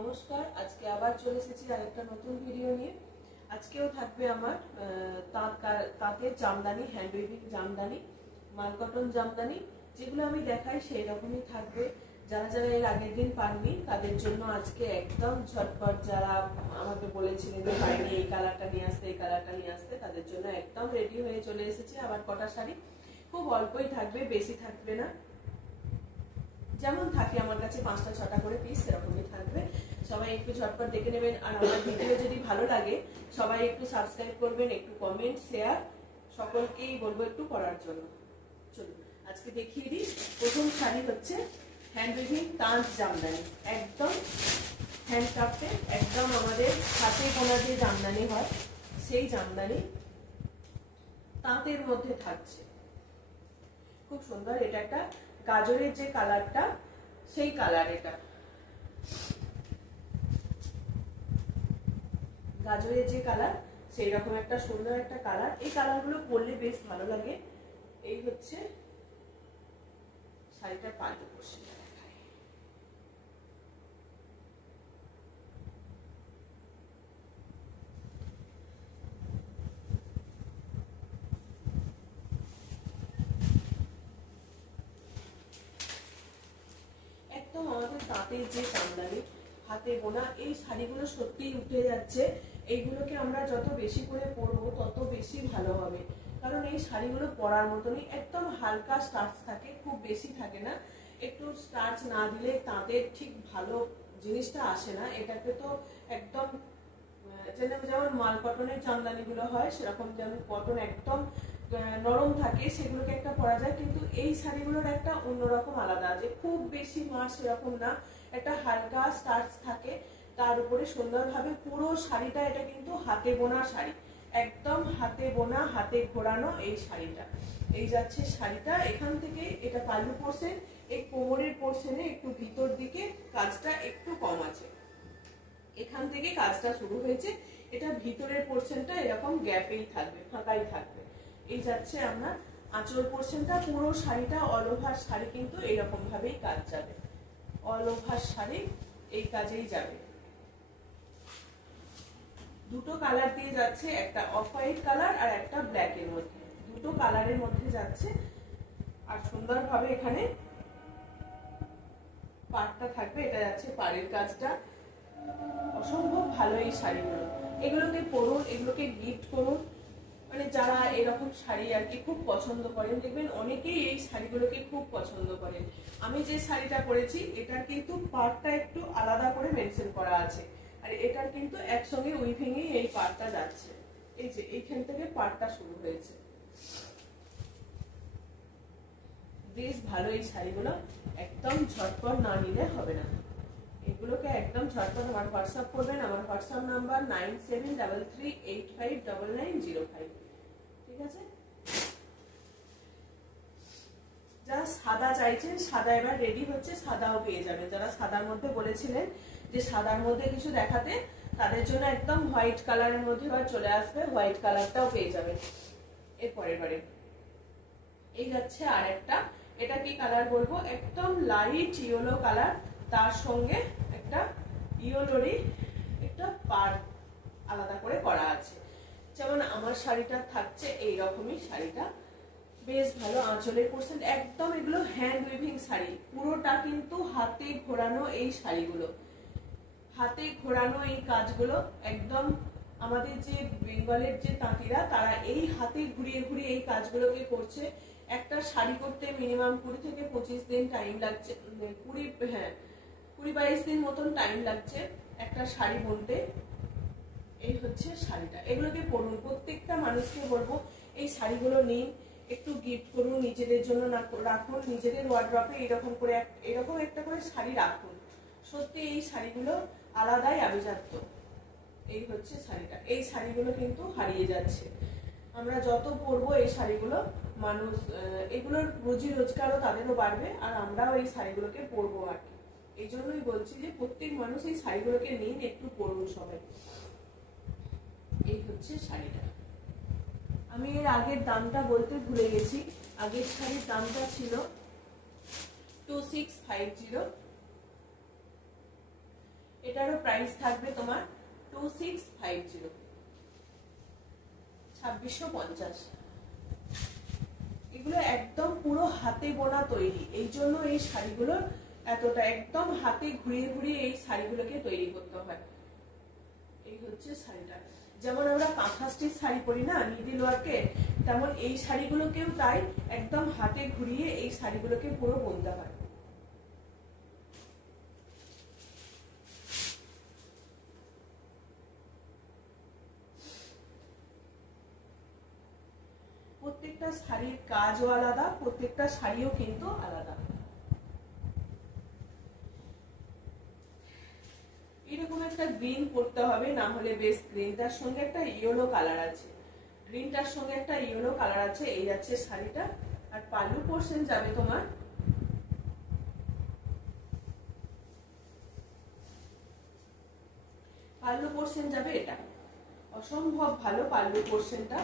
নমস্কার, আজকে আবার চলে এসেছি আরেকটা নতুন ভিডিও নিয়ে। আজকেও থাকবে আমার তাঁতের জামদানি, হ্যান্ড উইভিং জামদানি, মাল কটন জামদানি, যেগুলো আমি দেখাই সেই রকমই থাকবে। যারা যারা এর আগের দিন পাননি তাদের জন্য আজকে একদম ঝটপট, যারা আমাকে বলেছিলেন যে বাইরে এই কালারটা নিয়ে আসতে, এই কালারটা নিয়ে আসতে, তাদের জন্য একদম রেডি হয়ে চলে এসেছে। আবার কটা শাড়ি খুব অল্পই থাকবে, বেশি থাকবে না। যেমন থাকে আমার কাছে 5টা 6টা করে পিস সেরকমই থাকবে। সবাই একটু ঝটপট দেখে নেবেন। আর আমার ভিডিও যদি ভালো লাগে সবাই একটু সাবস্ক্রাইব করবেন, একটু কমেন্ট শেয়ার সকলকেই বলবো একটু করার জন্য। চলুন আজকে দেখিয়ে দিই। প্রথম শাড়ি হচ্ছে হ্যান্ড উইভিং তাঁত জামদানি, একদম হ্যান্ডক্রাফটে, একদম আমাদের হাতে বোনা যে জামদানি হয় সেই জামদানি তাঁতের মধ্যে থাকছে। খুব সুন্দর। এটা একটা গাজরের যে কালারটা সেই কালার, এটা গাজরের যে কালার সেই রকম একটা সুন্দর একটা কালার। এই কালারগুলো পরলে বেশ ভালো লাগে। এই হচ্ছে শাড়িটা পাল্টে বসে একদম আমাদের তাঁতের যে জামদানি হাতে বোনা, এই শাড়িগুলো সত্যিই উঠে যাচ্ছে। এইগুলোকে আমরা যত বেশি করে পরবো তত বেশি ভালো হবে, কারণ এই শাড়িগুলো পরার মতনই একদম হালকা স্টার্চ থাকে, খুব বেশি থাকে না। একটু স্টার্চ না দিলে তাঁতের ঠিক ভালো জিনিসটা আসে না। এটাকে তো একদম যেমন মাল কটনের জামদানিগুলো হয় সেরকম, যেমন কটন একদম নরম থাকে, সেগুলোকে একটা পরা যায়। কিন্তু এই শাড়িগুলোর একটা অন্যরকম আলাদা, যে খুব বেশি মাছ সেরকম না, একটা হালকা স্টার্চ থাকে, তার উপরে সুন্দরভাবে পুরো শাড়িটা। এটা কিন্তু হাতে বোনা শাড়ি, একদম হাতে বোনা, হাতে ঘোরানো এই শাড়িটা। এই যাচ্ছে শাড়িটা। এখান থেকে এটা পাল্লু পোর্শন, এই কোমরের পোর্শনে একটু ভিতর দিকে কাজটা একটু কম আছে, এখান থেকে কাজটা শুরু হয়েছে। এটা ভিতরের পোর্শনটা এরকম গ্যাপেই থাকবে, ফাঁকাই থাকবে। এই যাচ্ছে আমরা আঁচল পোর্শনটা। পুরো শাড়িটা অল ওভার শাড়ি কিন্তু এরকম ভাবেই কাজ যাবে, অল ওভার শাড়ি এই কাজেই যাবে। দুটো কালার দিয়ে যাচ্ছে, একটা অফ হোয়াইট কালার আর একটা ব্ল্যাক এর মধ্যে, দুটো কালারের মধ্যে যাচ্ছে। আর সুন্দরভাবে এখানে পাড়টা থাকবে, এটা যাচ্ছে পাড়ের কাজটা। অসম্ভব ভালো এই শাড়িগুলো, এগুলোকে পরুন, এগুলোকে গিফট করুন। মানে যারা এরকম শাড়ি আর কি খুব পছন্দ করেন, দেখবেন অনেকেই এই শাড়িগুলোকে খুব পছন্দ করেন। আমি যে শাড়িটা পরেছি এটার কিন্তু পাড়টা একটু আলাদা করে মেনশন করা আছে, আর এটার কিন্তু একসঙ্গে উইভিং এ এই পাড়টা যাচ্ছে। এই যে এইখান থেকে পাড়টা শুরু হয়েছে। বেশ ভালো এই শাড়িগুলো, একদম ঝটপট না নিলে হবে না। এগুলোকে একদম ঝটপট আমার হোয়াটসঅ্যাপ করবেন। আমার হোয়াটসঅ্যাপ নাম্বার 9733859905। ঠিক আছে? যারা সাদা চাইছেন, সাদা এবার রেডি হচ্ছে, সাদাও পেয়ে যাবেন। যারা সাদার মধ্যে বলেছিলেন যে সাদার মধ্যে কিছু দেখাতে, তাদের জন্য একদম হোয়াইট কালারের মধ্যে এবার চলে আসবে, হোয়াইট কালারটাও পেয়ে যাবেন এর পরের বারে। এই যাচ্ছে আর একটা, এটা কি কালার বলবো, একদম লাইট ইয়েলো কালার, তার সঙ্গে একটা ইয়েলোরই একটা পাড় আলাদা করে করা আছে। যেমন আমার শাড়িটা থাকছে এই রকমই, শাড়িটা বেশ ভালো। আঁচলের পোর্শন একদম, এগুলো হ্যান্ড উইভিং শাড়ি, পুরোটা কিন্তু হাতে ঘোরানো এই শাড়িগুলো, হাতে ঘোরানো এই কাজগুলো একদম। আমাদের যে বেঙ্গলের যে তাঁতিরা, তারা এই হাতে ঘুরিয়ে ঘুরিয়ে এই কাজগুলোকে করছে। একটা শাড়ি করতে মিনিমাম 20 থেকে 25 দিন টাইম লাগছে, 20-22 দিন মতন টাইম লাগছে একটা শাড়ি বুনতে। এই হচ্ছে শাড়িটা, এগুলোকে পরুন। প্রত্যেকটা মানুষকে বলবো এই শাড়িগুলো নিন, একটু গিফট করুন, নিজেদের জন্য না রাখুন, নিজেদের ওয়ার্ড্রপে এরকম একটা করে শাড়ি রাখুন। সত্যি এই শাড়িগুলো আলাদাই আভিজাত্য। এই হচ্ছে শাড়িটা। এই শাড়িগুলো কিন্তু হারিয়ে যাচ্ছে, আমরা যত পরবো এই শাড়িগুলো, মানুষ এগুলোর রুজি রোজগারও তাদেরও বাড়বে, আর আমরাও এই শাড়িগুলোকে পরবো আর কি। এই জন্যই বলছি যে প্রত্যেক মানুষ এই শাড়িগুলোকে নিন, একটু পরুন সবাই। এই হচ্ছে শাড়িটা। আমি এর আগের দামটা বলতে ভুলে গেছি। আগের শাড়ির দামটা ছিল 2650। এটারও প্রাইস থাকবে তোমার 2650, 2650। এগুলো একদম পুরো হাতে বোনা তৈরি, এই জন্য এই শাড়িগুলো এতটা একদম হাতে ঘুরিয়ে ঘুরিয়ে এই শাড়িগুলোকে তৈরি করতে হয়। এই হচ্ছে শাড়িটা, যেমন আমরা কাঁথা স্টিচ শাড়ি পরি না নিডল ওয়ার্কে, তেমন এই শাড়িগুলোকেও তাই একদম হাতে ঘুরিয়ে এই শাড়িগুলোকে পুরো বুনতে হয়। প্রত্যেকটা শাড়ির কাজও আলাদা, প্রত্যেকটা শাড়িও কিন্তু আলাদা। এরকম একটা গ্রিন পরতে হবে, না হলে বেশ গ্রিনটার সঙ্গে একটা ইয়েলো কালার আছে, গ্রিনটার সঙ্গে একটা ইয়েলো কালার আছে। এই যাচ্ছে শাড়িটা, আর পাল্লু পোরশন যাবে তোমার পাল্লু পোরশন যাবে এটা, অসম্ভব ভালো পাল্লু পোরশনটা,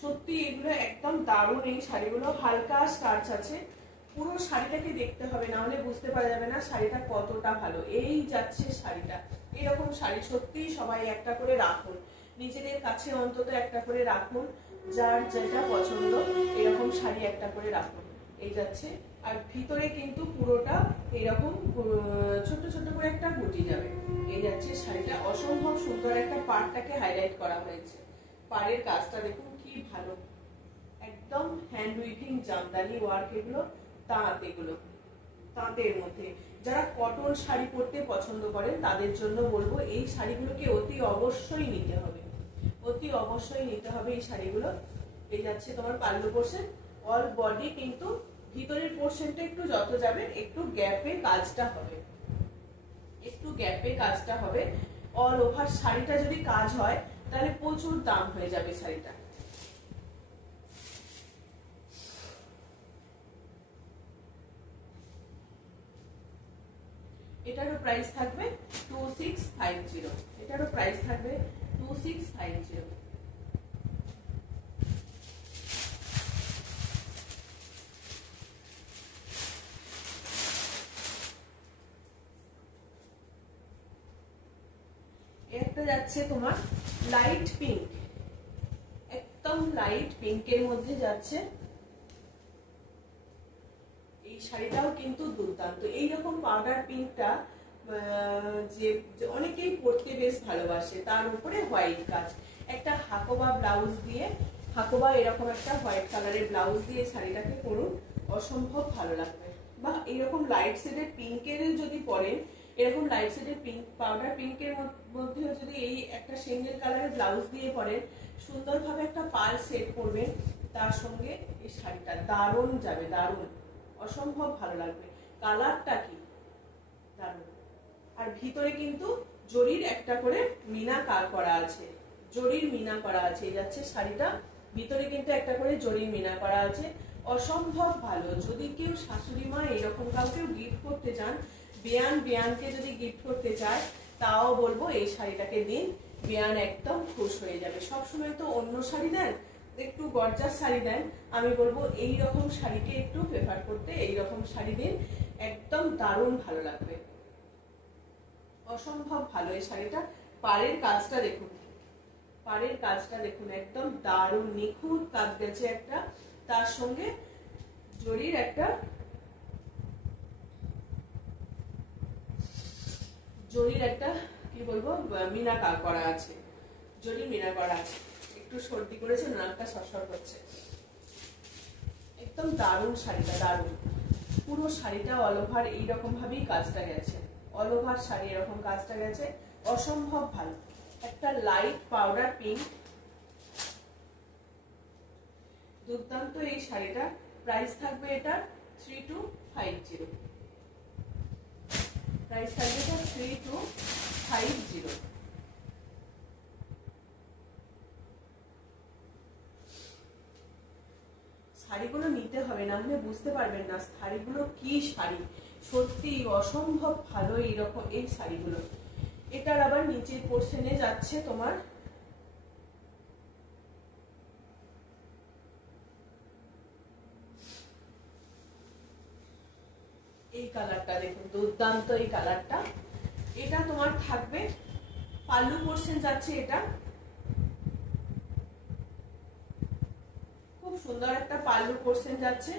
সত্যি এগুলো একদম দারুণ। এই শাড়িগুলো হালকা স্টার্চ আছে, পুরো শাড়িটাকে দেখতে হবে, না হলে বুঝতে পারা যাবে না শাড়িটা কতটা ভালো। এই যাচ্ছে শাড়িটা, এরকম শাড়ি সত্যি সবাই একটা করে রাখুন, নিজেদের কাছে অন্তত একটা করে রাখুন, যার যেটা পছন্দ এরকম শাড়ি একটা করে রাখুন। এই যাচ্ছে, আর ভিতরে কিন্তু পুরোটা এরকম ছোট ছোট করে একটা বুটি যাবে। এই যাচ্ছে শাড়িটা, অসম্ভব সুন্দর একটা পাড়টাকে হাইলাইট করা হয়েছে, পাড়ের কাজটা দেখুন কি ভালো, একদম হ্যান্ড উইভিং জামদানি ওয়ার্ক, এগুলো তাঁত, এগুলো তাঁতের মধ্যে। যারা কটন শাড়ি পরতে পছন্দ করেন তাদের জন্য বলবো এই শাড়িগুলোকে অতি অবশ্যই নিতে হবে, অতি অবশ্যই নিতে হবে এই শাড়িগুলো। এই যাচ্ছে তোমার পাল্লু পোরশন, অল বডি কিন্তু ভিতরের পোরশনটা একটু যত যাবে একটু গ্যাপে কাজটা হবে, একটু গ্যাপে কাজটা হবে। অল ওভার শাড়িটা যদি কাজ হয় তাহলে প্রচুর দাম হয়ে যাবে শাড়িটা। এটারও প্রাইস থাকবে 2650, এটারও প্রাইস থাকবে 2650। একটা যাচ্ছে তোমার লাইট পিঙ্ক, একদম লাইট পিঙ্কের মধ্যে যাচ্ছে, এই শাড়িটাও কিন্তু দুর্দান্ত। এইরকম পাউডার পিঙ্কটা যে অনেকেই পরতে বেশ ভালোবাসে, তার উপরে হোয়াইট কাজ, একটা হাকোবা ব্লাউজ দিয়ে, হাকোবা এরকম একটা হোয়াইট কালারের ব্লাউজ দিয়ে শাড়িটাকে পরুন, অসম্ভব ভালো লাগবে। বা এরকম লাইট শেডের পিঙ্কের যদি পরেন, এরকম লাইট শেডের পিঙ্ক পাউডার পিঙ্কের মধ্যেও যদি এই একটা সিঙ্গেল কালারের ব্লাউজ দিয়ে পরেন, সুন্দরভাবে একটা পাল সেট করবেন, তার সঙ্গে এই শাড়িটা দারুণ যাবে, দারুণ, অসম্ভব ভালো লাগবে। কালারটা কি দারুণ, আর ভিতরে কিন্তু জরির একটা করে মিনা কাজ করা আছে, জরির মিনা করা আছে। এই যাচ্ছে শাড়িটা, ভিতরে কিন্তু একটা করে জরির মিনা করা আছে, অসম্ভব ভালো। যদি কেউ শাশুড়ি মা এরকম কাউকে গিফট করতে চান, বেয়ানকে যদি গিফট করতে চায়, তাও বলবো এই শাড়িটাকে দিন, বেয়ান একদম খুশ হয়ে যাবে। সবসময় তো অন্য শাড়ি দেন, একটু গর্জাস শাড়ি দেন, আমি বলবো এই রকম শাড়িকে একটু প্রেফার করতে, এই রকম শাড়ি দিন, একদম দারুণ ভালো লাগবে, অসম্ভব ভালো এই শাড়িটা। পাড়ের কাজটা দেখুন, পাড়ের কাজটা দেখুন, একদম দারুণ নিখুঁত কাজ গেছে একটা, তার সঙ্গে জরির একটা কি বলবো মিনা কাজ করা আছে, জরির মিনা করা আছে। একটু সর্দি করেছে, নাকটা সরসর করছে, একদম দারুণ শাড়িটা, দারুণ। পুরো শাড়িটা অল ওভার এইরকম ভাবেই কাজটা গেছে, অল ওভার শাড়ি এরকম কাজটা গেছে, অসম্ভব ভালো। একটা লাইট পাউডার পিঙ্ক, দুর্দান্ত এই শাড়িটা। প্রাইস থাকবে এটা 3250, প্রাইস থাকবে এটা 3250। শাড়িগুলো নিতে হবে, না হলে বুঝতে পারবেন না শাড়িগুলো কি শাড়ি, সত্যি অসম্ভব ভালো এইরকম এই শাড়িগুলো। এটার আবার নিচের পোর্শনে যাচ্ছে তোমার এই কালারটা, দেখুন দুর্দান্ত এই কালারটা, এটা তোমার থাকবে পাল্লু পোর্শন যাচ্ছে, এটা খুব সুন্দর একটা পাল্লু পোর্শন যাচ্ছে,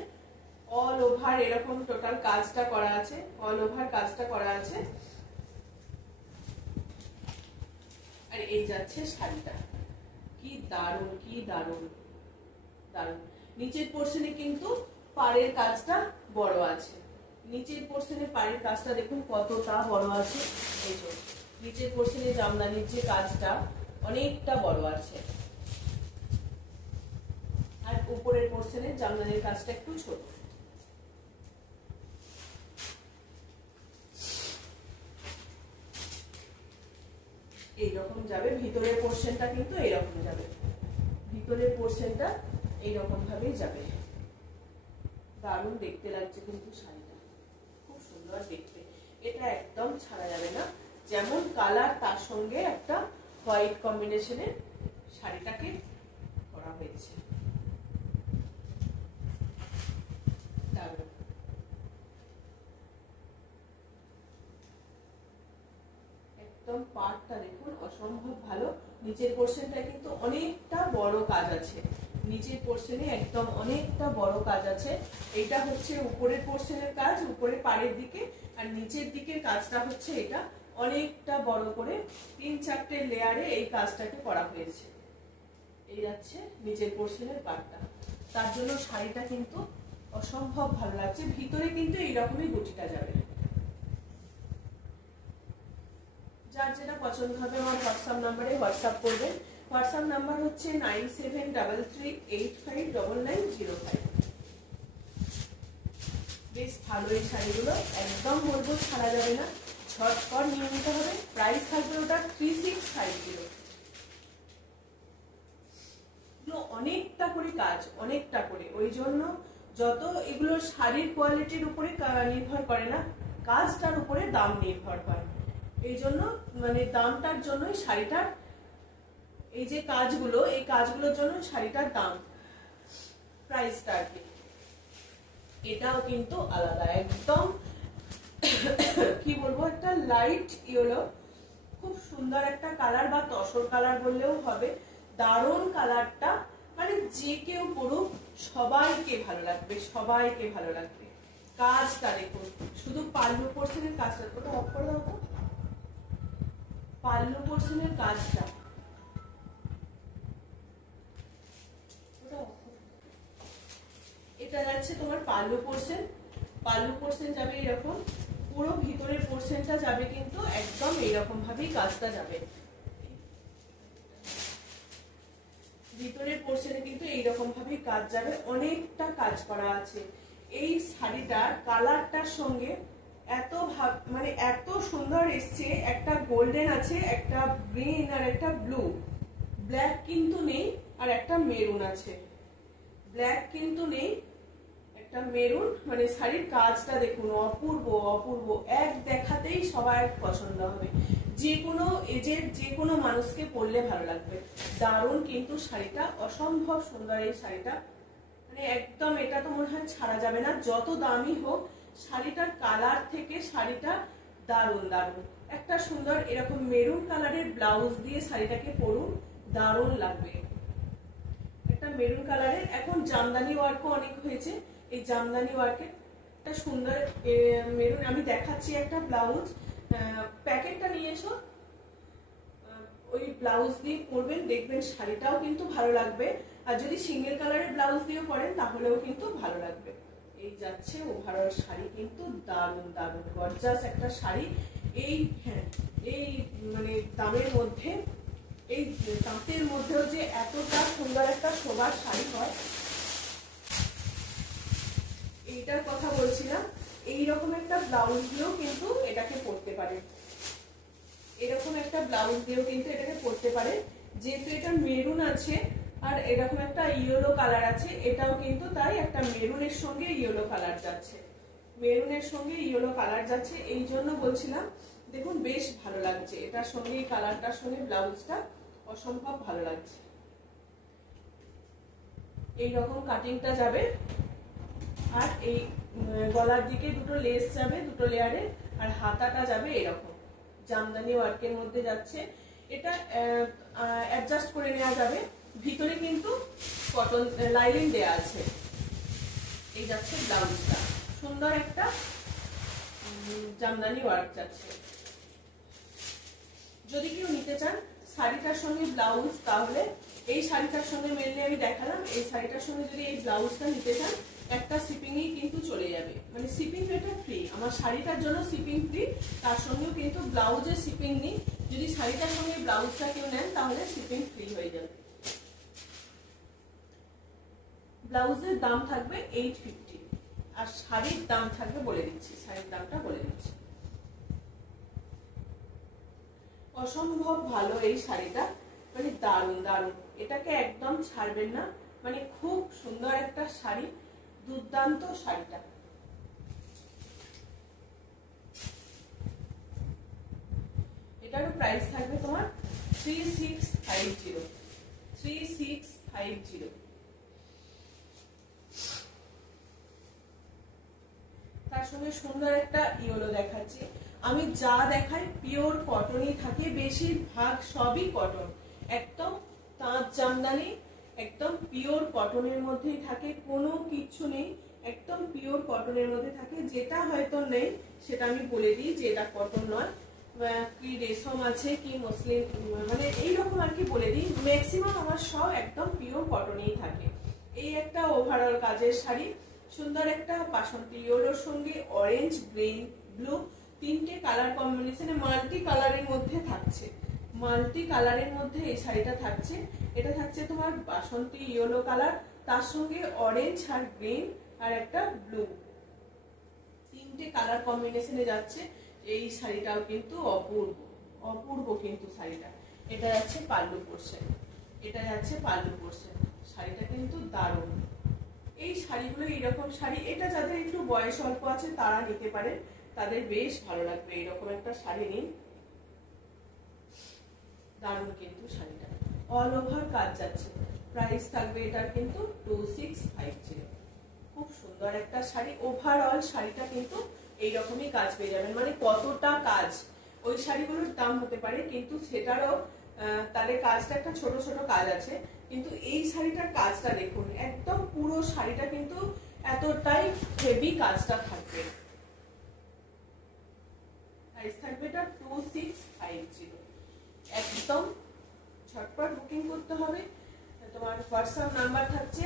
অল ওভার এরকম টোটাল কাজটা করা আছে, অল ওভার কাজটা করা আছে। আর এই যাচ্ছে শাড়িটা, কি দারুণ, কি দারুণ দারুণ। নিচের পোর্শনে কিন্তু পাড়ের কাজটা বড় আছে, নিচের পোর্শনে পাড়ের কাজটা দেখুন কতটা বড় আছে। এই যে নিচের পোর্শনে জামদানির যে কাজটা অনেকটা বড় আছে, আর উপরের পোর্শনে জামদানির কাজটা একটু ছোট। এইরকম যাবে ভিতরের পোর্শনটা, কিন্তু এইরকম যাবে, ভিতরের পোর্শনটা এইরকম ভাবেই যাবে। দারুণ দেখতে লাগছে কিন্তু শাড়িটা, খুব সুন্দর দেখতে। এটা একদম ছাড়া যাবে না, যেমন কালার তার সঙ্গে একটা হোয়াইট কম্বিনেশনের শাড়িটাকে করা হয়েছে। দারুণ। একদম পাড়টা দেখুন অসম্ভব ভালো। নিচের পোর্শনটা কিন্তু অনেকটা বড় কাজ আছে, নিচের পোর্শনে একদম অনেকটা বড় কাজ আছে। এটা হচ্ছে উপরের পোর্শনের কাজ, উপরে পাড়ের দিকে, আর নিচের দিকের কাজটা হচ্ছে এটা অনেকটা বড় করে 3-4টে লেয়ারে এই কাজটাকে করা হয়েছে। এই যাচ্ছে নিচের পোর্শনের পাড়টা, তার জন্য শাড়িটা কিন্তু অসম্ভব ভালো লাগছে। ভিতরে কিন্তু এইরকমই গুটিটা যাবে। যার যেটা পছন্দ হবে আমার হোয়াটসঅ্যাপ নাম্বারে হোয়াটসঅ্যাপ করবেন। হোয়াটসঅ্যাপ নাম্বার হচ্ছে 9733859905। বেশ ভালো এই শাড়িগুলো, একদম বলবো ছাড়া যাবে না, ঝটপট নিয়ে নিতে হবে। প্রাইস থাকবে ওটা 3650। অনেকটা করে কাজ, অনেকটা করে, ওই জন্য যত এগুলো শাড়ির কোয়ালিটির উপরে নির্ভর করে না, কাজটার উপরে দাম নির্ভর করে। এই জন্য মানে দামটার জন্যই শাড়িটার এই যে কাজগুলো, এই কাজগুলোর জন্য শাড়িটার দাম, প্রাইসটা আর কি। এটাও কিন্তু আলাদা, একদম কি বলবো, একটা লাইট ইয়েলো, খুব সুন্দর একটা কালার, বা তসর কালার বললেও হবে। দারুণ কালারটা, মানে যে কেউ পড়ুক সবাইকে ভালো লাগবে, সবাইকে ভালো লাগবে। কাজটা দেখুন, শুধু পাল্লু পোর্শনের কাজটা, ওটা অফ করে দাও তো, পাল্লু পোর্শনের কাজটা, এটা যাচ্ছে তোমার পাল্লু পোর্শন। পাল্লু পোর্শন যাবে এরকম, পুরো ভিতরের পোর্শনটা যাবে কিন্তু একদম এইরকম ভাবেই কাজটা যাবে। ভিতরের পোর্শনে কিন্তু এইরকম ভাবেই কাজ যাবে, অনেকটা কাজ করা আছে। এই শাড়িটার কালারটার সঙ্গে এত মানে এত সুন্দর এসছে, একটা গোল্ডেন আছে, একটা গ্রিন, আর একটা ব্লু, ব্ল্যাক কিন্তু নেই, আর একটা মেরুন আছে, ব্ল্যাক কিন্তু নেই, একটা মেরুন। মানে শাড়ির কাজটা দেখুন অপূর্ব, অপূর্ব, এক দেখাতেই সবার পছন্দ হবে, যে কোনো এজের যে কোনো মানুষকে পরলে ভালো লাগবে। দারুণ কিন্তু শাড়িটা, অসম্ভব সুন্দর এই শাড়িটা, মানে একদম এটা তো মনে হয় ছাড়া যাবে না, যত দামি হোক। শাড়িটার কালার থেকে শাড়িটা দারুণ, দারুণ একটা সুন্দর এরকম মেরুন কালারের ব্লাউজ দিয়ে শাড়িটাকে পরুন, দারুণ লাগবে। একটা মেরুন কালারের, এখন জামদানি ওয়ার্কও অনেক হয়েছে, এই জামদানি ওয়ার্কের একটা সুন্দর মেরুন আমি দেখাচ্ছি একটা ব্লাউজ, প্যাকেটটা নিয়ে এসো, ওই ব্লাউজ দিয়ে পরবেন, দেখবেন শাড়িটাও কিন্তু ভালো লাগবে। আর যদি সিঙ্গেল কালারের ব্লাউজ দিয়ে পরেন তাহলেও কিন্তু ভালো লাগবে। এই যাচ্ছে ওভারঅল শাড়ি, কিন্তু দারুণ, দারুণ গর্জাস একটা শাড়ি। এই হ্যাঁ, এই মানে দামের মধ্যে, এই তাঁতের মধ্যেও যে এতটা সুন্দর একটা শোভার শাড়ি হয়, এইটার কথা বলছিলাম। এইরকম একটা ব্লাউজ দিয়েও কিন্তু এটাকে পরতে পারে, এরকম একটা ব্লাউজ দিয়েও কিন্তু এটাকে পরতে পারে। যেহেতু এটা মেরুন আছে আর এরকম একটা ইয়েলো কালার আছে, এটাও কিন্তু তাই একটা মেরুনের সঙ্গে ইয়েলো কালার যাচ্ছে, মেরুনের সঙ্গে ইয়েলো কালার যাচ্ছে, এই জন্য বলছিলাম। দেখুন বেশ ভালো লাগছে, এটার সঙ্গে এই কালারটার সঙ্গে ব্লাউজটা অসম্ভব ভালো লাগছে। এইরকম কাটিংটা যাবে, আর এই গলার দিকে দুটো লেস যাবে, দুটো লেয়ারে, আর হাতাটা যাবে এরকম, জামদানি ওয়ার্কের মধ্যে যাচ্ছে। এটা অ্যাডজাস্ট করে নেওয়া যাবে। ভিতরে কিন্তু কটন লাইনিং দেয়া আছে। এই যাচ্ছে ব্লাউজটা, সুন্দর একটা জামদানি ওয়ার্ক যাচ্ছে। যদি কেউ নিতে চান শাড়িটার সঙ্গে ব্লাউজ, তাহলে এই শাড়িটার সঙ্গে মেনলি আমি দেখালাম, এই শাড়িটার সঙ্গে যদি এই ব্লাউজটা নিতে চান একটা শিপিংই কিন্তু চলে যাবে, মানে শিপিং এটা ফ্রি। আমার শাড়িটার জন্য শিপিং ফ্রি, তার সঙ্গেও কিন্তু ব্লাউজের শিপিং নেই। যদি শাড়িটার সঙ্গে ব্লাউজটা কেউ নেন তাহলে শিপিং ফ্রি হয়ে যাবে। ব্লাউজের দাম থাকবে 850, আর শাড়ির দাম থাকবে, বলে দিচ্ছি শাড়ির দামটা বলে দিচ্ছি। অসম্ভব ভালো এই শাড়িটা, মানে দারুণ দারুণ, এটাকে একদম ছাড়বেন না, মানে খুব সুন্দর একটা শাড়ি, দুর্দান্ত শাড়িটা। এটারও প্রাইস থাকবে তোমার 3650, 3650। তার সঙ্গে সুন্দর একটা ইয়েলো দেখাচ্ছি। আমি যা দেখাই পিওর কটনই থাকে, বেশিরভাগ সবই কটন, একদম তাঁত জামদানি, একদম পিওর কটনের মধ্যেই থাকে, কোনো কিছু নেই, একদম পিওর কটনের মধ্যে থাকে। যেটা হয়তো নেই সেটা আমি বলে দিই যে এটা কটন নয়, কি রেশম আছে কি মসলিন, মানে এইরকম আর কি বলে দিই। ম্যাক্সিমাম আমার সব একদম পিওর কটনেই থাকে। এই একটা ওভারঅল কাজের শাড়ি, সুন্দর একটা বাসন্তী ইয়েলোর সঙ্গে অরেঞ্জ, গ্রিন, ব্লু, তিনটে কালার কম্বিনেশনে মাল্টি কালারের মধ্যে থাকছে, মাল্টি কালারের মধ্যে এই শাড়িটা থাকছে। এটা থাকছে তোমার বাসন্তী ইয়েলো কালার, তার সঙ্গে অরেঞ্জ আর গ্রিন আর একটা ব্লু, তিনটে কালার কম্বিনেশনে যাচ্ছে। এই শাড়িটাও কিন্তু অপূর্ব, অপূর্ব কিন্তু শাড়িটা। এটা যাচ্ছে পাল্লু পোর্শন, এটা যাচ্ছে পাল্লু পোর্শন, শাড়িটা কিন্তু দারুণ। এই শাড়িগুলো, এইরকম শাড়ি, এটা যাদের একটু বয়স অল্প আছে তারা নিতে পারেন, তাদের বেশ ভালো লাগবে। এইরকম একটা শাড়ি নিন, দারুণ কিন্তু শাড়িটা, অল ওভার কাজ যাচ্ছে। প্রাইস থাকবে এটার কিন্তু 2650। খুব সুন্দর একটা শাড়ি, ওভারঅল শাড়িটা কিন্তু এইরকমই কাজ পেয়ে যাবেন। মানে কতটা কাজ, ওই শাড়িগুলোর দাম হতে পারে কিন্তু সেটারও তাদের কাজটা একটা ছোট ছোট কাজ আছে, কিন্তু এই শাড়িটার কাজটা দেখুন, একদম পুরো শাড়িটা কিন্তু এতটাই হেভি কাজটা থাকবে। প্রাইস থাকবে এটা 2650। একদম ঝটপট বুকিং করতে হবে। তোমার হোয়াটসঅ্যাপ নাম্বার থাকছে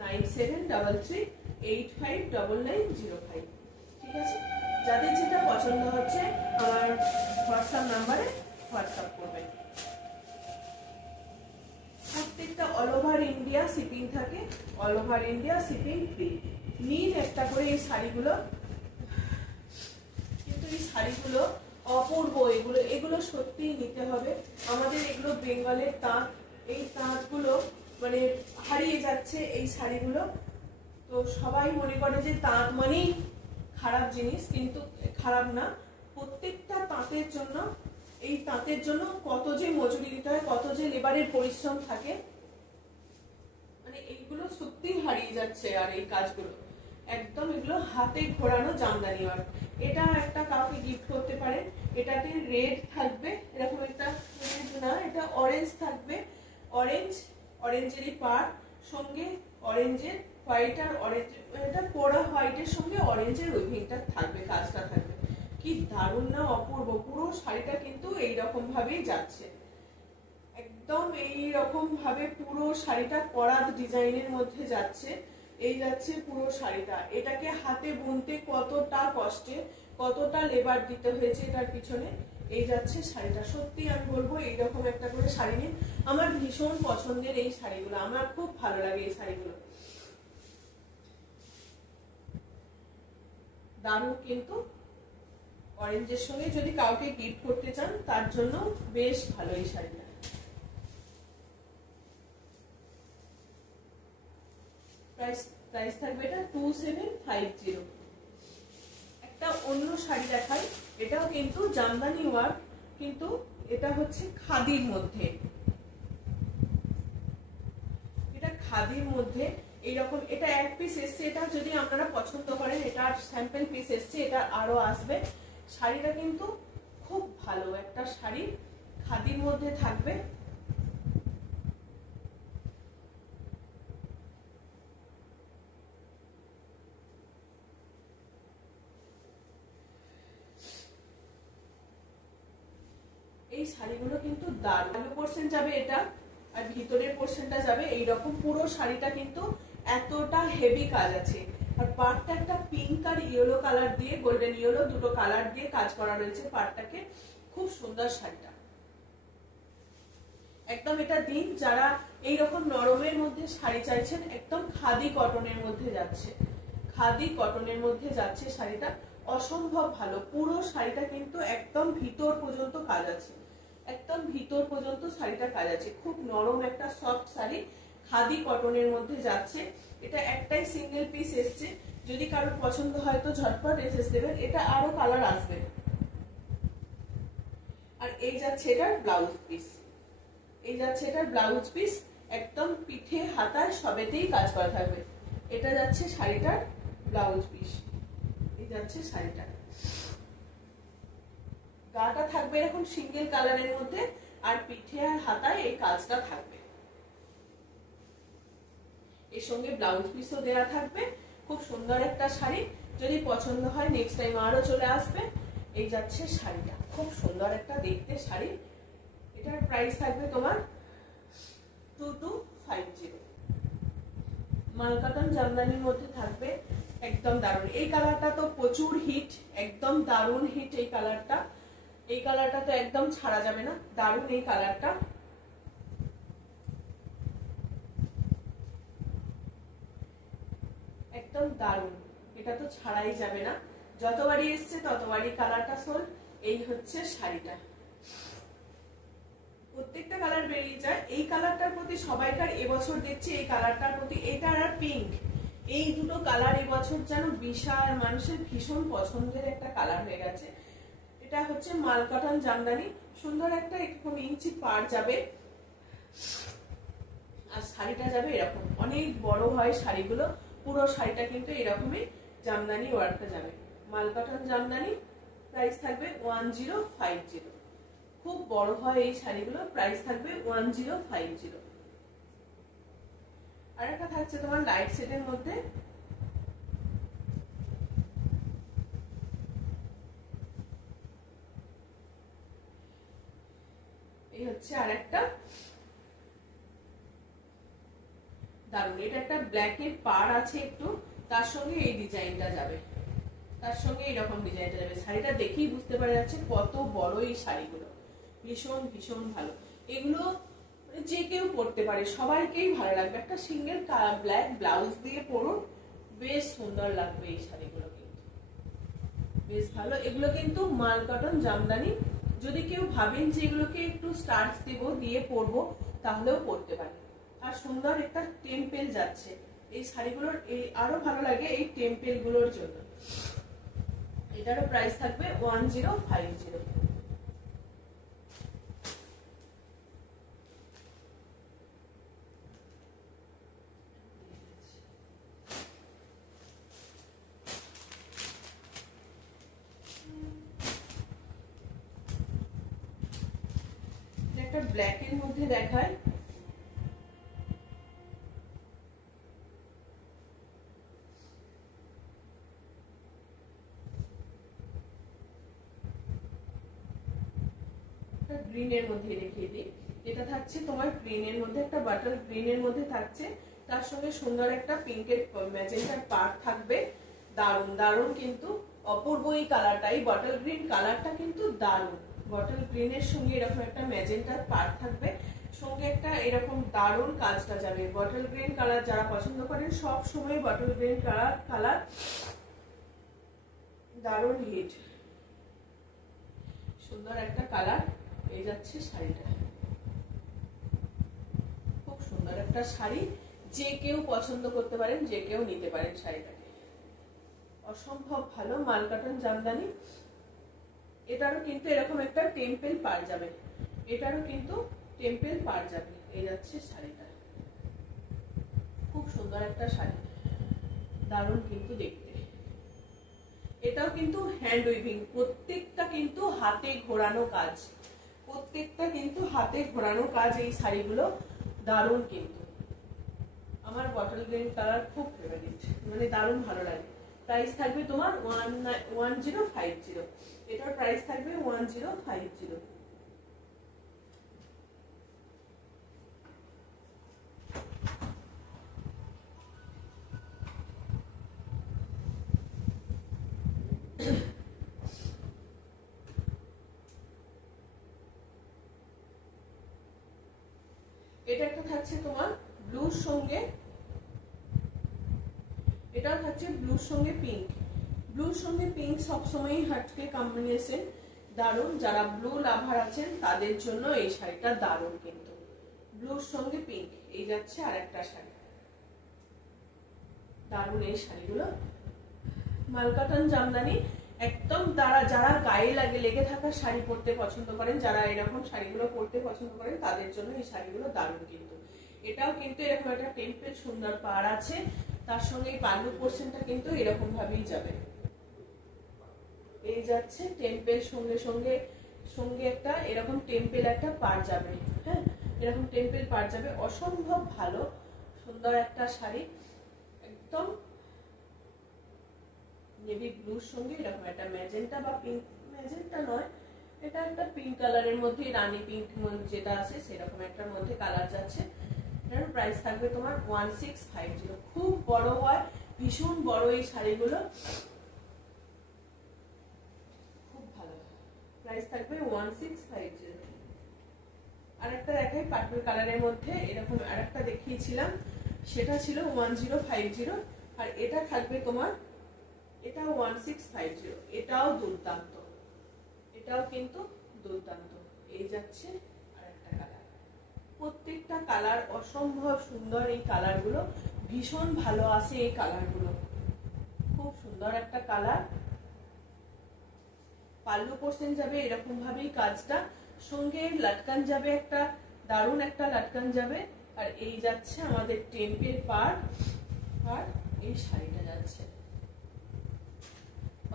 9733859905। ঠিক আছে, যাদের যেটা পছন্দ হচ্ছে আমার হোয়াটসঅ্যাপ নাম্বারে হোয়াটসঅ্যাপ করবেন। প্রত্যেকটা অল ওভার ইন্ডিয়া শিপিং থাকে, all over India shipping free. নিন একটা করে এই শাড়িগুলো, কিন্তু এই শাড়িগুলো অপূর্ব, এগুলো এগুলো সত্যিই নিতে হবে। আমাদের এগুলো বেঙ্গলের তাঁত, এই তাঁতগুলো মানে হারিয়ে যাচ্ছে এই শাড়িগুলো। তো সবাই মনে করে যে তাঁত মানেই খারাপ জিনিস, কিন্তু খারাপ না। প্রত্যেকটা তাঁতের জন্য, এই তাঁতের জন্য কত যে মজুরি দিতে হয়, কত যে লেবারের পরিশ্রম থাকে, মানে এইগুলো সত্যি হারিয়ে যাচ্ছে। আর এই কাজগুলো একদম, এগুলো হাতে ঘোরানো জামদানি ওয়ার্ক। এটা একটা কাউকে গিফট করতে পারেন। এটাতে রেড থাকবে, এরকম একটা রেড না, এটা অরেঞ্জ থাকবে, অরেঞ্জ, অরেঞ্জেরই পাড়, সঙ্গে অরেঞ্জের হোয়াইট আর অরেঞ্জ, এটা পোড়া হোয়াইটের সঙ্গে অরেঞ্জের উইভিংটা থাকবে, কাজটা থাকবে। কি দারুণ না, অপূর্ব। পুরো শাড়িটা কিন্তু এইরকম ভাবেই যাচ্ছে, একদম এইরকম ভাবে পুরো শাড়িটা করাত ডিজাইনের মধ্যে যাচ্ছে। এই যাচ্ছে পুরো শাড়িটা। এটাকে হাতে বুনতে কতটা কষ্টে, কতটা লেবার দিতে হয়েছে এটার পিছনে। এই যাচ্ছে শাড়িটা। সত্যি আমি বলবো এইরকম একটা করে শাড়ি নিন। আমার ভীষণ পছন্দের এই শাড়িগুলো, আমার খুব ভালো লাগে এই শাড়িগুলো, দারুণ কিন্তু। অরেঞ্জের সঙ্গে যদি কাউকে গিফট করতে চান তার জন্য বেশ ভালো এই শাড়িটা। প্রাইস থাকবে এটা 2750। একটা অন্য শাড়ি দেখাই, এটাও কিন্তু জামদানি ওয়ার্ক, কিন্তু এটা হচ্ছে খাদির মধ্যে। এটা খাদির মধ্যে এইরকম, এটা এক পিস এসছে, এটা যদি আপনারা পছন্দ করেন, এটা স্যাম্পল পিস এসছে, এটা আরো আসবে। শাড়িটা কিন্তু খুব ভালো একটা শাড়ি, খাদির মধ্যে থাকবে। এই শাড়িগুলো কিন্তু দারুণ পোর্শন যাবে এটা, আর ভিতরের পোর্শনটা যাবে এইরকম। পুরো শাড়িটা কিন্তু এতটা হেভি কাজ আছে, আর পাড়টা একটা পিঙ্ক আর ইয়েলো কালার দিয়ে, গোল্ডেন ইয়েলো দুটো কালার দিয়ে কাজ করা রয়েছে পাড়টাকে। খুব সুন্দর শাড়িটা, একদম এটা দিন যারা এইরকম নরমের মধ্যে শাড়ি চাইছেন, একদম খাদি কটনের মধ্যে যাচ্ছে, খাদি কটনের মধ্যে যাচ্ছে শাড়িটা। অসম্ভব ভালো, পুরো শাড়িটা কিন্তু একদম ভিতর পর্যন্ত কাজ আছে, একদম ভিতর পর্যন্ত শাড়িটা কাজ আছে। খুব নরম একটা সফট শাড়ি, খাদি কটনের মধ্যে যাচ্ছে। এটা একটাই সিঙ্গেল পিস এসছে, যদি কারোর পছন্দ হয় তো ঝটপট এসএস দেবেন, এটা আরো কালার আসবে। আর এই যাচ্ছে এটার ব্লাউজ পিস, এই যাচ্ছে এটার ব্লাউজ পিস, একদম পিঠে হাতায় সবেতেই কাজ করা থাকবে। এটা যাচ্ছে শাড়িটার ব্লাউজ পিস, এই যাচ্ছে শাড়িটা। গাটা থাকবে এরকম সিঙ্গেল কালারের মধ্যে, আর পিঠে আর হাতায় এই কাজটা থাকবে। এর সঙ্গে ব্লাউজ পিসও দেওয়া থাকবে। খুব সুন্দর একটা শাড়ি, যদি পছন্দ হয় নেক্সট টাইম আরো চলে আসবে। এই যাচ্ছে শাড়িটা, খুব সুন্দর একটা দেখতে শাড়ি। এটার প্রাইস থাকবে তোমার 2250। মালকাটন জামদানির মধ্যে থাকবে, একদম দারুণ। এই কালারটা তো প্রচুর হিট, একদম দারুণ হিট এই কালারটা। এই কালারটা তো একদম ছাড়া যাবে না, দারুণ এই কালারটা। একদম দারুণ, এটা তো ছাড়াই যাবে না, যতবারই এসছে ততবারই কালারটা সোল। এই হচ্ছে শাড়িটা, প্রত্যেকটা কালার বেরিয়ে যায়। এই কালারটার প্রতি সবাইকার এবছর দেখছি, এই কালারটার প্রতি, এটা আর পিঙ্ক, এই দুটো কালার এবছর যেন বিশাল মানুষের ভীষণ পছন্দের একটা কালার হয়ে গেছে। এটা হচ্ছে মালকটন জামদানি, সুন্দর একটা এরকম ইঞ্চি পার যাবে, আর শাড়িটা যাবে এরকম, অনেক বড় হয় শাড়িগুলো। পুরো শাড়িটা কিন্তু এরকমই জামদানি ওয়ার্কটা যাবে। মালকটন জামদানি, প্রাইস থাকবে 1050। খুব বড় হয় এই শাড়িগুলো, প্রাইস থাকবে 1050। আর একটা থাকছে তোমার লাইট শেডের মধ্যে, এই হচ্ছে আর একটা দারুণ। এটা একটা ব্ল্যাকের পাড় আছে একটু, তার সঙ্গে এই ডিজাইনটা যাবে, তার সঙ্গে এইরকম ডিজাইনটা যাবে। শাড়িটা দেখেই বুঝতে পারা যাচ্ছে কত বড় এই শাড়িগুলো, ভীষণ ভীষণ ভালো। এগুলো যে কেউ পরতে পারে, সবাইকেই ভালো লাগবে। একটা সিঙ্গেল ব্ল্যাক ব্লাউজ দিয়ে পরুন, বেশ সুন্দর লাগবে এই শাড়িগুলো, কিন্তু বেশ ভালো। এগুলো কিন্তু মালকটন জামদানি, যদি কেউ ভাবেন যে এগুলোকে একটু স্টার্চ দেব দিয়ে পরবো, তাহলেও পরতে পারে। আর সুন্দর একটা টেম্পেল যাচ্ছে এই শাড়িগুলোর, এই আরো ভালো লাগে এই টেম্পেল গুলোর জন্য। এটারও প্রাইস থাকবে 1050। একটা ব্ল্যাক এর মধ্যে দেখায়, গ্রিনের মধ্যে দেখিয়ে দিই। এটা থাকছে তোমার গ্রিনের মধ্যে, একটা বাটার গ্রিনের মধ্যে থাকছে, তার সঙ্গে সুন্দর একটা পিঙ্কের ম্যাজেন্টার পার্ট থাকবে। দারুণ দারুণ, কিন্তু অপূর্ব এই কালারটা, এই বটল গ্রিন কালারটা কিন্তু দারুণ। বটল গ্রিনের সঙ্গে এরকম একটা ম্যাজেন্টার পার্ট থাকবে, সঙ্গে একটা এরকম দারুণ কাজটা যাবে। বটল গ্রিন কালার যারা পছন্দ করেন, সব সময় বটল গ্রিন কালার দারুণ হিট, সুন্দর একটা কালার। এই যাচ্ছে শাড়িটা, খুব সুন্দর একটা শাড়ি, যে কেউ পছন্দ করতে পারেন, যে কেউ নিতে পারেন শাড়িটাকে। অসম্ভব ভালো মালকটন জামদানি। এটারও কিন্তু এরকম একটা টেম্পেল পার যাবে, এটারও কিন্তু টেম্পেল পার যাবে। এই যাচ্ছে শাড়িটা, খুব সুন্দর একটা শাড়ি, দারুণ কিন্তু দেখতে। এটাও কিন্তু হ্যান্ড উইভিং, প্রত্যেকটা কিন্তু হাতে ঘোরানো কাজ, প্রত্যেকটা কিন্তু হাতে ঘোরানো কাজ। এই শাড়িগুলো দারুণ কিন্তু, আমার বটল গ্রিন কালার খুব ফেভারিট, মানে দারুণ ভালো লাগে। প্রাইস থাকবে তোমার 1050, এটার প্রাইস থাকবে 1050। এটা একটা থাকছে তোমার ব্লুর সঙ্গে, এটাও থাকছে ব্লুর সঙ্গে পিঙ্ক। ব্লুর সঙ্গে পিঙ্ক সবসময়ই হাটকে কম্বিনেশন দারুণ, যারা ব্লু লাভার আছেন তাদের জন্য এই শাড়িটা দারুণ কিন্তু। ব্লুর সঙ্গে পিঙ্ক, এই যাচ্ছে আর একটা শাড়ি, দারুণ এই শাড়িগুলো। মালকাটন জামদানি একদম, যারা গায়ে লেগে থাকা শাড়ি পরতে পছন্দ করেন, যারা এরকম শাড়িগুলো পরতে পছন্দ করেন তাদের জন্য এই শাড়িগুলো দারুণ কিন্তু। এটাও কিন্তু এরকম একটা টেম্পেল সুন্দর পাড় আছে, তার সঙ্গে এই পাল্লু পোর্শনটা কিন্তু এরকম ভাবেই যাবে, এই যাচ্ছে টেম্পেল সঙ্গে সঙ্গে সঙ্গে একটা এরকম টেম্পেল একটা পাড় যাবে। হ্যাঁ, এরকম টেম্পেল পাড় যাবে, অসম্ভব ভালো সুন্দর একটা শাড়ি। একদম নেভি ব্লুর সঙ্গে এরকম একটা ম্যাজেন্টা বা পিঙ্ক, ম্যাজেন্টা নয়, এটা একটা পিঙ্ক কালারের মধ্যে, রানী পিঙ্ক যেটা আছে সেরকম একটার মধ্যে কালার যাচ্ছে। এর প্রাইস থাকবে তোমার 1650। খুব বড় হয়, ভীষণ বড় এই শাড়িগুলো, খুব ভালো। প্রাইস থাকবে 1650। আর একটা দেখাই পার্পল কালারের মধ্যে, এরকম আর একটা দেখিয়েছিলাম, সেটা ছিল 1050, আর এটা থাকবে তোমার, এটা 1650। এটাও দুর্দান্ত, এটাও কিন্তু দুর্দান্ত। এই যাচ্ছে আরেকটা কালার, প্রত্যেকটা কালার অসম্ভব সুন্দর। এই কালারগুলো ভীষণ ভালো আসে, এই কালারগুলো খুব সুন্দর একটা কালার। পাল্লু পোর্শন যাবে এরকম ভাবেই কাজটা, সঙ্গে লাটকান যাবে একটা দারুণ একটা লাটকান যাবে, আর এই যাচ্ছে আমাদের টেম্পেল পাড়, আর এই শাড়িটা যাচ্ছে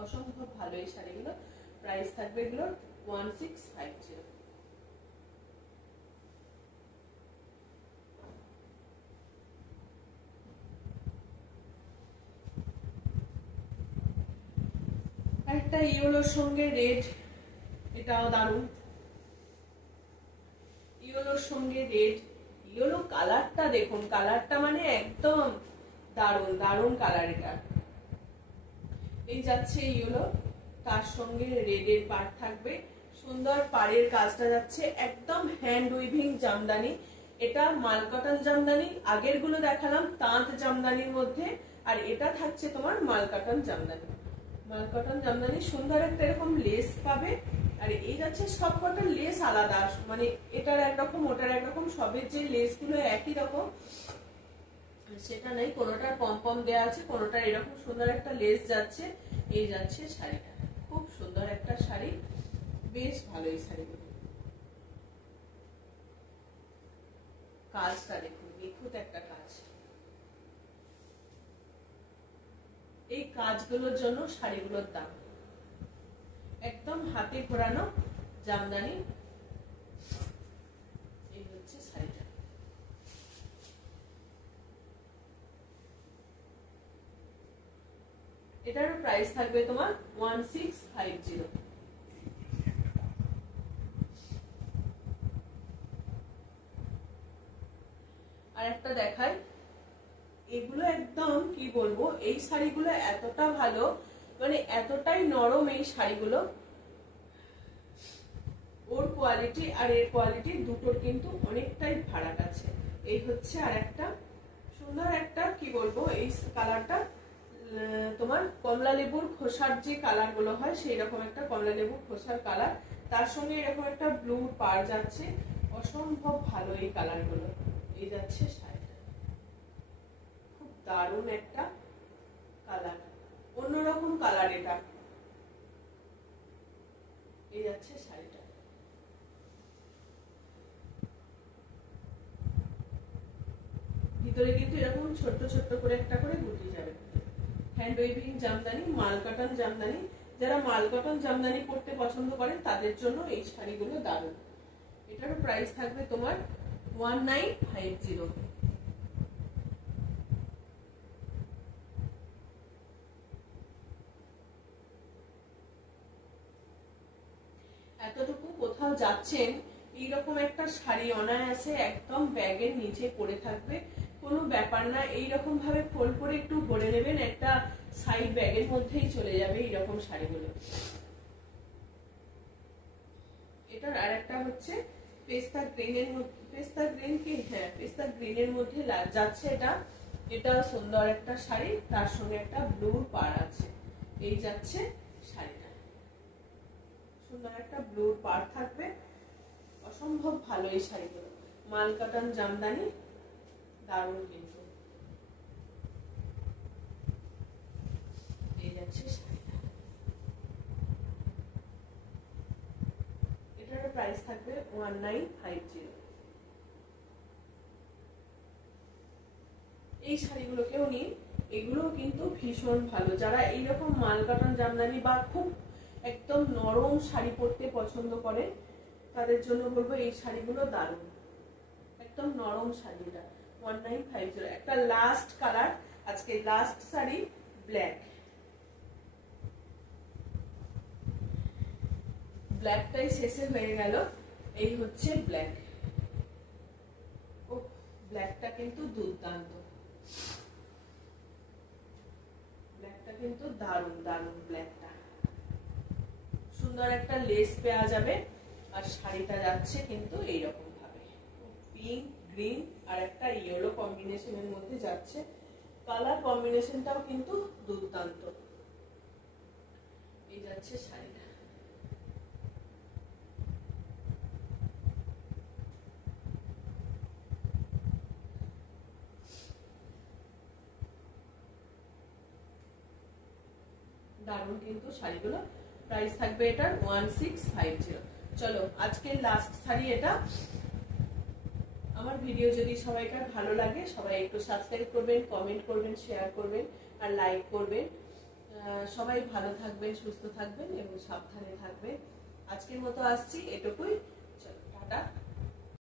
অসম্ভব ভালো এই শাড়িগুলো। প্রাইস থাকবে এগুলোর 1650। একটা ইয়েলোর সঙ্গে রেড, এটাও দারুণ, ইয়েলোর সঙ্গে রেড। ইয়েলো কালারটা দেখুন, কালারটা মানে একদম দারুণ দারুণ কালার। এটা এই যাচ্ছে ইয়েলো, তার সঙ্গে রেডের পাড় থাকবে, সুন্দর পাড়ের কাজটা যাচ্ছে, একদম হ্যান্ড উইভিং জামদানি। এটা মালকটন জামদানি, আগের গুলো দেখালাম তাঁত জামদানির মধ্যে, আর এটা থাকছে তোমার মালকটন জামদানি। মালকটন জামদানি সুন্দর একটা এরকম লেস পাবে, আর এই যাচ্ছে সবকটা লেস আলাদা, মানে এটার একরকম ওটার একরকম, সবের যে লেস গুলো একই রকম সেটা নেই, কোনোটার পম পম দেওয়া আছে, কোনোটার এরকম সুন্দর একটা লেস যাচ্ছে। এই যাচ্ছে শাড়িটা, খুব সুন্দর একটা শাড়ি, বেশ ভালো এই শাড়িগুলো। কাজটা দেখুন, নিখুঁত একটা কাজ। এই কাজগুলোর জন্য শাড়িগুলোর দাম, একদম হাতে ঘোরানো জামদানি। এই হচ্ছে শাড়িটা, এটার প্রাইস থাকবে তোমার 1650। আর একটা দেখাই, এগুলো একদম কি বলবো, এই শাড়িগুলো এতটা ভালো, মানে এতটাই নরম এই শাড়িগুলো, ওর কোয়ালিটি আর এর কোয়ালিটি দুটোর কিন্তু অনেকটাই ফারাক আছে। এই হচ্ছে আর একটা সুন্দর একটা কি বলবো, এই কালারটা তোমার কমলা লেবুর খোসার যে কালার গুলো হয় সেই রকম একটা কমলা লেবুর খোসার কালার, তার সঙ্গে এরকম একটা ব্লু পার যাচ্ছে, অসম্ভব ভালো এই কালার গুলো। এই যাচ্ছে শাড়িটা, খুব দারুণ একটা কালার, অন্যরকম কালার এটা। এই যাচ্ছে শাড়িটা, ভিতরে কিন্তু এরকম ছোট্ট ছোট্ট করে একটা করে গুটি যাবে। হ্যান্ড ওয়েভিং জামদানি, মাল কটন জামদানি। যারা মাল কটন জামদানি পরতে পছন্দ করেন তাদের জন্য এই শাড়িগুলো দারুণ। এটারও প্রাইস থাকবে তোমার 1950। এতটুকু কোথাও যাচ্ছেন, এইরকম একটা শাড়ি অনায়াসে একদম ব্যাগের নিচে পড়ে থাকবে, কোনো ব্যাপার না। এইরকম ভাবে ফোল্ড করে একটু ভরে নেবেন, একটা সাইড ব্যাগের মধ্যেই চলে যাবে এইরকম শাড়িগুলো। এটার আর একটা হচ্ছে পেস্তা গ্রিনের মধ্যে, পেস্তা গ্রিন কি, হ্যাঁ পেস্তা গ্রিনের মধ্যে যাচ্ছে এটা। এটা সুন্দর একটা শাড়ি, তার সঙ্গে একটা ব্লু পাড় আছে। এই যাচ্ছে শাড়িটা, সুন্দর একটা ব্লু পাড় থাকবে, অসম্ভব ভালো এই শাড়িগুলো। মাল কটন জামদানি, দারুণ কিন্তু। এই যাচ্ছে শাড়িটা, এটার প্রাইস থাকবে 1950। এই শাড়িগুলোকেও নিন, এগুলো কিন্তু ভীষণ ভালো। যারা এইরকম মাল কটন জামদানি বা খুব একদম নরম শাড়ি পরতে পছন্দ করে তাদের জন্য বলবো এই শাড়িগুলো দারুণ, একদম নরম শাড়িটা 1950। একটা লাস্ট কালার, আজকে লাস্ট শাড়ি ব্ল্যাক, ব্ল্যাকটাই শেষে হয়ে গেল। এই হচ্ছে ব্ল্যাক। ও ব্ল্যাকটা কিন্তু দুর্দান্ত, ব্ল্যাকটা কিন্তু দারুণ দারুণ। ব্ল্যাকটা সুন্দর একটা লেস পেয়ে যাবে, আর শাড়িটা যাচ্ছে কিন্তু এইরকম ভাবে পিঙ্ক গ্রিন আর একটা ইয়েলো কম্বিনেশনের মধ্যে যাচ্ছে। কালার কম্বিনেশনটাও কিন্তু দুর্দান্ত। এই যাচ্ছে শাড়িটা, দারুণ কিন্তু শাড়িগুলো। প্রাইস থাকবে এটার 1650। চলো আজকের লাস্ট শাড়ি এটা। আমার ভিডিও যদি সবাইকার ভালো লাগে সবাই একটু সাবস্ক্রাইব করবেন, কমেন্ট করবেন, শেয়ার করবেন আর লাইক করবেন। সবাই ভালো থাকবেন, সুস্থ থাকবেন এবং সাবধানে থাকবেন। আজকের মতো আসছি এটুকুই, চলো টাটা।